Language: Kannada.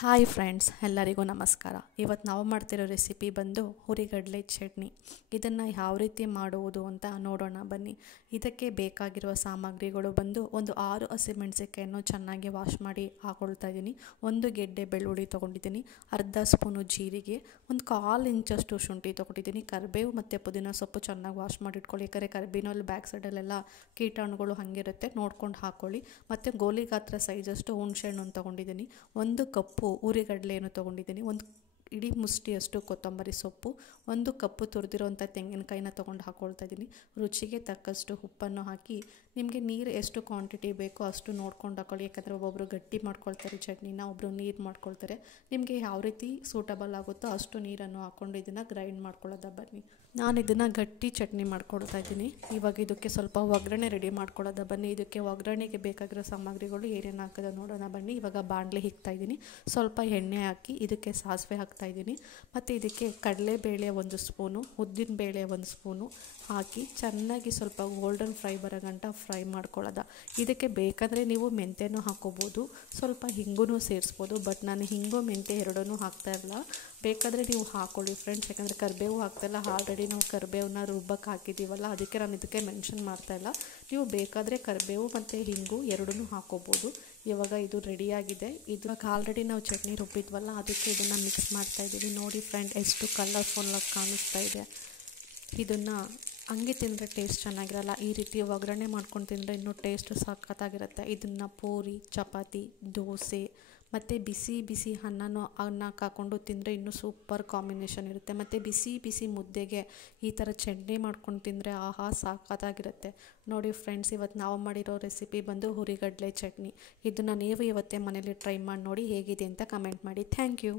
ಹಾಯ್ ಫ್ರೆಂಡ್ಸ್, ಎಲ್ಲರಿಗೂ ನಮಸ್ಕಾರ. ಇವತ್ತು ನಾವು ಮಾಡ್ತಿರೋ ರೆಸಿಪಿ ಬಂದು ಹುರಿಗಡಲೆ ಚಟ್ನಿ. ಇದನ್ನು ಯಾವ ರೀತಿ ಮಾಡುವುದು ಅಂತ ನೋಡೋಣ ಬನ್ನಿ. ಇದಕ್ಕೆ ಬೇಕಾಗಿರುವ ಸಾಮಗ್ರಿಗಳು ಬಂದು ಒಂದು 6 ಹಸಿಮೆಣಸಿನಕಾಯನ್ನು ಚೆನ್ನಾಗಿ ವಾಶ್ ಮಾಡಿ ಹಾಕೊಳ್ತಾ ಇದ್ದೀನಿ. 1 ಗೆಡ್ಡೆ ಬೆಳ್ಳುಳ್ಳಿ ತೊಗೊಂಡಿದ್ದೀನಿ, ಅರ್ಧ ಸ್ಪೂನು ಜೀರಿಗೆ, ಒಂದು 1/4 ಇಂಚಷ್ಟು ಶುಂಠಿ ತೊಗೊಂಡಿದ್ದೀನಿ. ಕರಿಬೇವು ಮತ್ತು ಪುದೀನ ಸೊಪ್ಪು ಚೆನ್ನಾಗಿ ವಾಶ್ ಮಾಡಿ ಇಟ್ಕೊಳ್ಳಿ, ಯಾಕಂದರೆ ಕರಿಬೇವಿನಲ್ಲಿ ಬ್ಯಾಕ್ ಸೈಡಲ್ಲೆಲ್ಲ ಕೀಟಾಣುಗಳು ಹಾಗಿರುತ್ತೆ, ನೋಡ್ಕೊಂಡು ಹಾಕ್ಕೊಳ್ಳಿ. ಮತ್ತು ಗೋಲಿ ಗಾತ್ರ ಸೈಜಷ್ಟು ಹುಣಸೆಹಣ್ಣನ್ನು ತೊಗೊಂಡಿದ್ದೀನಿ. 1 ಕಪ್ಪು ಹುರಿಗಡಲೆಯನ್ನು ತೊಗೊಂಡಿದ್ದೀನಿ. 1 ಇಡೀ ಮುಷ್ಟಿಯಷ್ಟು ಕೊತ್ತಂಬರಿ ಸೊಪ್ಪು, 1 ಕಪ್ಪು ತುರಿದಿರೋಂಥ ತೆಂಗಿನಕಾಯಿನ ತೊಗೊಂಡು ಹಾಕ್ಕೊಳ್ತಾ ಇದ್ದೀನಿ. ರುಚಿಗೆ ತಕ್ಕಷ್ಟು ಉಪ್ಪನ್ನು ಹಾಕಿ, ನಿಮಗೆ ನೀರು ಎಷ್ಟು ಕ್ವಾಂಟಿಟಿ ಬೇಕೋ ಅಷ್ಟು ನೋಡ್ಕೊಂಡು ಹಾಕೊಳ್ಳಿ. ಯಾಕಂದರೆ ಒಬ್ಬೊಬ್ಬರು ಗಟ್ಟಿ ಮಾಡ್ಕೊಳ್ತಾರೆ ಚಟ್ನಿನ, ಒಬ್ಬರು ನೀರು ಮಾಡ್ಕೊಳ್ತಾರೆ. ನಿಮಗೆ ಯಾವ ರೀತಿ ಸೂಟಬಲ್ ಆಗುತ್ತೋ ಅಷ್ಟು ನೀರನ್ನು ಹಾಕ್ಕೊಂಡು ಇದನ್ನು ಗ್ರೈಂಡ್ ಮಾಡ್ಕೊಳ್ಳೋದ ಬನ್ನಿ. ನಾನು ಇದನ್ನು ಗಟ್ಟಿ ಚಟ್ನಿ ಮಾಡ್ಕೊಳ್ತಾ ಇದ್ದೀನಿ. ಇವಾಗ ಇದಕ್ಕೆ ಸ್ವಲ್ಪ ಒಗ್ಗರಣೆ ರೆಡಿ ಮಾಡ್ಕೊಳ್ಳೋದ ಬನ್ನಿ. ಇದಕ್ಕೆ ಒಗ್ಗರಣೆಗೆ ಬೇಕಾಗಿರೋ ಸಾಮಗ್ರಿಗಳು ಏನೇನು ಹಾಕೋದು ನೋಡೋಣ ಬನ್ನಿ. ಇವಾಗ ಬಾಣಲೆ ಇಕ್ತಾ ಇದ್ದೀನಿ, ಸ್ವಲ್ಪ ಎಣ್ಣೆ ಹಾಕಿ ಇದಕ್ಕೆ ಸಾಸಿವೆ ಹಾಕ್ತಾಯಿದ್ದೀನಿ. ಮತ್ತು ಇದಕ್ಕೆ ಕಡಲೆಬೇಳೆ 1 ಸ್ಪೂನು, ಉದ್ದಿನಬೇಳೆ 1 ಸ್ಪೂನು ಹಾಕಿ ಚೆನ್ನಾಗಿ ಸ್ವಲ್ಪ ಗೋಲ್ಡನ್ ಫ್ರೈ ಬರೋ ಗಂಟ ಫ್ರೈ ಮಾಡ್ಕೊಳ್ಳೋದ. ಇದಕ್ಕೆ ಬೇಕಂದರೆ ನೀವು ಮೆಂತ್ಯನೂ ಹಾಕ್ಕೋಬೋದು, ಸ್ವಲ್ಪ ಹಿಂಗೂ ಸೇರಿಸ್ಬೋದು. ಬಟ್ ನಾನು ಹಿಂಗು ಮೆಂತ್ಯ ಎರಡನ್ನೂ ಹಾಕ್ತಾಯಿಲ್ಲ. ಬೇಕಾದರೆ ನೀವು ಹಾಕ್ಕೊಳ್ಳಿ ಫ್ರೆಂಡ್ಸ್, ಯಾಕಂದರೆ ಕರಿಬೇವು ಹಾಕ್ತಾಯಿಲ್ಲ, ಆಲ್ರೆಡಿ ನಾವು ಕರಿಬೇವನ್ನ ರುಬ್ಬಕ್ಕೆ ಹಾಕಿದ್ದೀವಲ್ಲ, ಅದಕ್ಕೆ ನಾನು ಇದಕ್ಕೆ ಮೆನ್ಷನ್ ಮಾಡ್ತಾಯಿಲ್ಲ. ನೀವು ಬೇಕಾದರೆ ಕರಿಬೇವು ಮತ್ತು ಹಿಂಗು ಎರಡನ್ನೂ ಹಾಕ್ಕೋಬೋದು. ಇವಾಗ ಇದು ರೆಡಿಯಾಗಿದೆ. ಇವಾಗ ಆಲ್ರೆಡಿ ನಾವು ಚಟ್ನಿ ರುಬ್ಬಿದ್ವಲ್ಲ, ಅದಕ್ಕೆ ಇದನ್ನು ಮಿಕ್ಸ್ ಮಾಡ್ತಾಯಿದ್ದೀವಿ. ನೋಡಿ ಫ್ರೆಂಡ್, ಎಷ್ಟು ಕಲರ್ಫುಲ್ಲಾಗಿ ಕಾಣಿಸ್ತಾ ಇದೆ. ಇದನ್ನು ಹಂಗೆ ತಿಂದರೆ ಟೇಸ್ಟ್ ಚೆನ್ನಾಗಿರಲ್ಲ, ಈ ರೀತಿ ಒಗ್ಗರಣೆ ಮಾಡ್ಕೊಂಡು ತಿಂದರೆ ಇನ್ನೂ ಟೇಸ್ಟ್ ಸಖತ್ತಾಗಿರುತ್ತೆ. ಇದನ್ನು ಪೂರಿ, ಚಪಾತಿ, ದೋಸೆ ಮತ್ತು ಬಿಸಿ ಬಿಸಿ ಅನ್ನಕ್ಕೆ ಹಾಕ್ಕೊಂಡು ತಿಂದರೆ ಇನ್ನೂ ಸೂಪರ್ ಕಾಂಬಿನೇಷನ್ ಇರುತ್ತೆ. ಮತ್ತು ಬಿಸಿ ಬಿಸಿ ಮುದ್ದೆಗೆ ಈ ಥರ ಚಟ್ನಿ ಮಾಡ್ಕೊಂಡು ತಿಂದರೆ ಆಹಾ ಸಖತ್ತಾಗಿರುತ್ತೆ. ನೋಡಿ ಫ್ರೆಂಡ್ಸ್, ಇವತ್ತು ನಾವು ಮಾಡಿರೋ ರೆಸಿಪಿ ಬಂದು ಹುರಿಗಡಲೆ ಚಟ್ನಿ. ಇದನ್ನು ನೀವು ಇವತ್ತೇ ಮನೇಲಿ ಟ್ರೈ ಮಾಡಿ ನೋಡಿ, ಹೇಗಿದೆ ಅಂತ ಕಮೆಂಟ್ ಮಾಡಿ. Thank you.